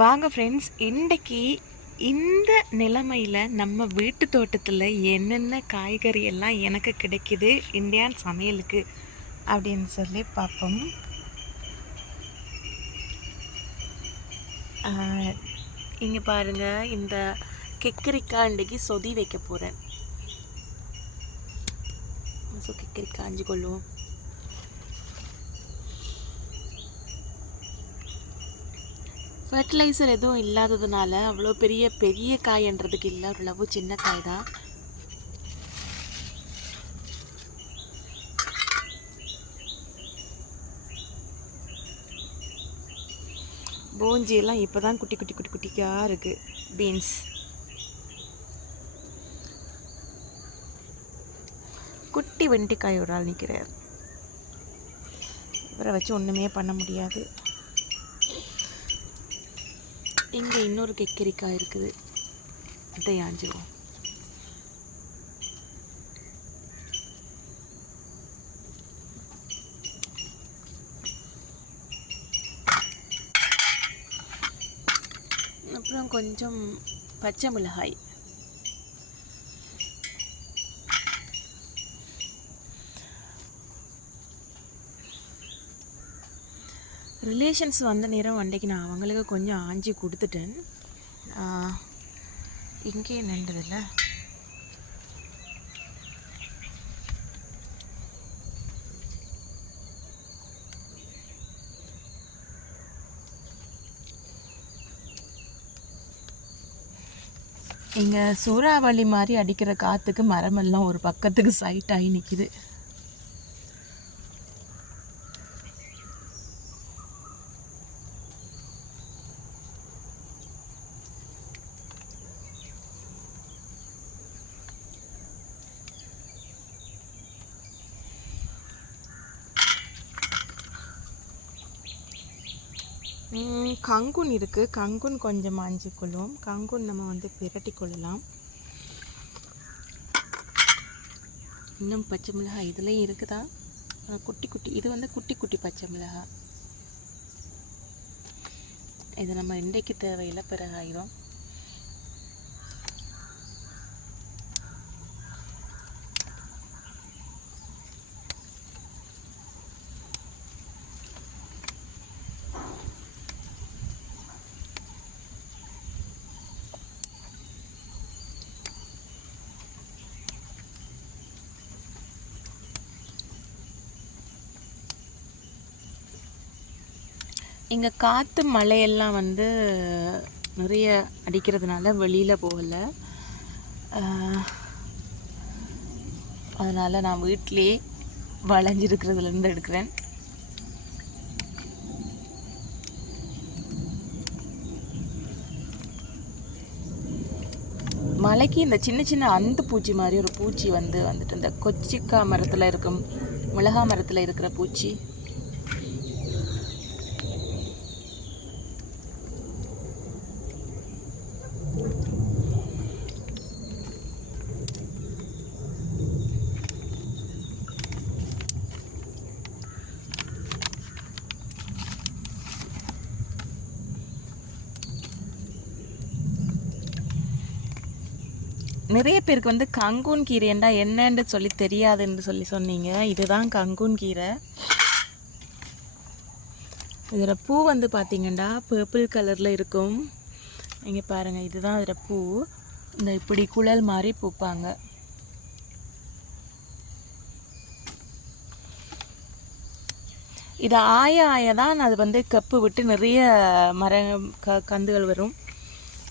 வாங்க ஃப்ரெண்ட்ஸ், இன்றைக்கி இந்த நிலைமையில் நம்ம வீட்டு தோட்டத்தில் என்னென்ன காய்கறி எல்லாம் எனக்கு கிடைக்குது இந்தியன் சமையலுக்கு அப்படின்னு சொல்லி பார்ப்போம். இங்கே பாருங்கள், இந்த கெக்கரிக்காய் இன்றைக்கி சொதி வைக்க போகிறேன். கெக்கரிக்காய் அஞ்சு கொள்ளுவோம். ஃபர்டிலைசர் எதுவும் இல்லாததுனால அவ்வளோ பெரிய காய்ன்றதுக்கு இல்லை, ஓரளவு சின்ன காய் தான். போஞ்சியெல்லாம் இப்போ தான் குட்டிக்காக இருக்குது. பீன்ஸ், குட்டி வெண்டைக்காய் ஒரு ஆள் நிற்கிறார். இவரை வச்சு ஒன்றுமே பண்ண முடியாது. இங்கே இன்னொரு கெக்கரிக்காய் இருக்குது, அதை ஆஞ்சிடுவோம். அப்புறம் கொஞ்சம் பச்சை மிளகாய். ரிலேஷன்ஸ் வந்த நேரம் அன்றைக்கு நான் அவங்களுக்கு கொஞ்சம் ஆஞ்சி கொடுத்துட்டேன். இங்கே நின்றதில்ல. இங்கே சூறாவளி மாதிரி அடிக்கிற காற்றுக்கு மரமெல்லாம் ஒரு பக்கத்துக்கு சைட் ஆகி நிற்கிது. கங்குன் இருக்குது, கங்குன் கொஞ்சம் ஆஞ்சி கொள்ளுவோம். கங்குன் நம்ம பிரட்டி கொள்ளலாம். இன்னும் பச்சை மிளகாய் இதுலேயும் இருக்குதா? குட்டி இது குட்டி பச்சை மிளகாய். இது நம்ம இன்றைக்கு தேவையில்லை, பிறகாயிரும். இங்கே காற்று மழையெல்லாம் நிறைய அடிக்கிறதுனால வெளியில் போகலை. அதனால் நான் வீட்டிலே வளைஞ்சிருக்கிறதுலேருந்து எடுக்கிறேன். மலைக்கு இந்த சின்ன அந்து பூச்சி மாதிரி ஒரு பூச்சி வந்துட்டு இந்த கொச்சிக்காய் மரத்தில் இருக்கும், மிளகா மரத்தில் இருக்கிற பூச்சி. நிறைய பேருக்கு கங்கூன் கீரைண்டா என்னன்னு சொல்லி தெரியாதுன்னு சொன்னீங்க. இதுதான் கங்கூன் கீரை. இதில் பூ பார்த்தீங்கன்னா பர்பிள் கலரில் இருக்கும். இங்கே பாருங்கள், இதுதான் அதில் பூ. இந்த இப்படி குழல் மாதிரி பூப்பாங்க. இதை ஆய தான் அது கப்பு விட்டு நிறைய கந்துகள் வரும்.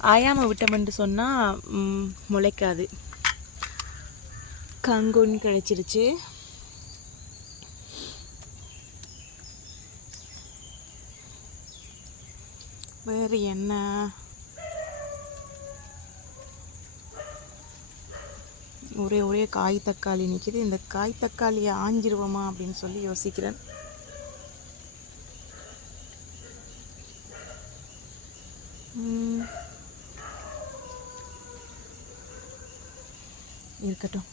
ஆயாமல் விட்டோம்னு சொன்னால் முளைக்காது. கங்குன் கிடச்சிருச்சு. வேறு என்ன? ஒரே காய் தக்காளி நிற்கிது. இந்த காய் தக்காளியை ஆஞ்சிருவோமா அப்படின்னு சொல்லி யோசிக்கிறேன். இருக்கட்டும்.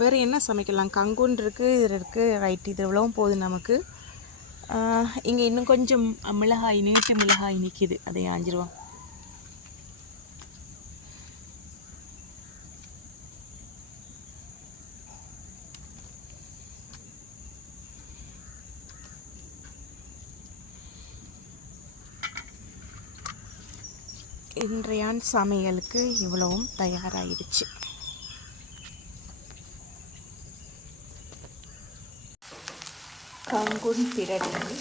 வேறு என்ன சமைக்கலாம்? கங்குன் இருக்குது, இது இருக்குது, ரைட். இது எவ்வளவும் போகுது நமக்கு. இங்கே இன்னும் கொஞ்சம் மிளகாய், நீட்டு மிளகாய் நிற்கிது, அதை 5 ரூபா. இன்றைய சமையலுக்கு இவ்வளவும் தயாராகிடுச்சு. கங்குன் பிரட்டி,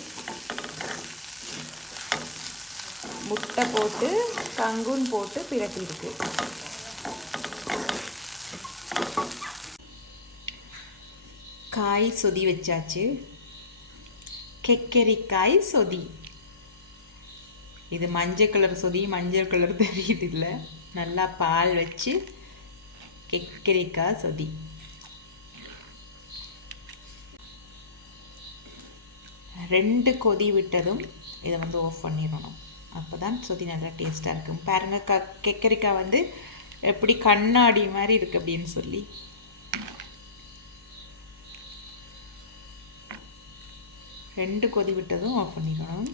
முட்டை போட்டு கங்குன் போட்டு பிரட்டி இருக்கு. காய் சொதி வச்சாச்சு. கெக்கரிக்காய் சொதி. இது மஞ்சள் கலர் சொதி, மஞ்சள் கலர் தெரியுது இல்லை, நல்லா பால் வச்சு கெக்கரிக்காய் சொதி. ரெண்டு கொதி விட்டதும் இதை ஆஃப் பண்ணிடணும். அப்போ தான் சொதி நல்லா டேஸ்ட்டாக இருக்கும். பாருங்கள், கெக்கரிக்காய் எப்படி கண்ணாடி மாதிரி இருக்குது அப்படின்னு சொல்லி. ரெண்டு கொதி விட்டதும் ஆஃப் பண்ணிடணும்.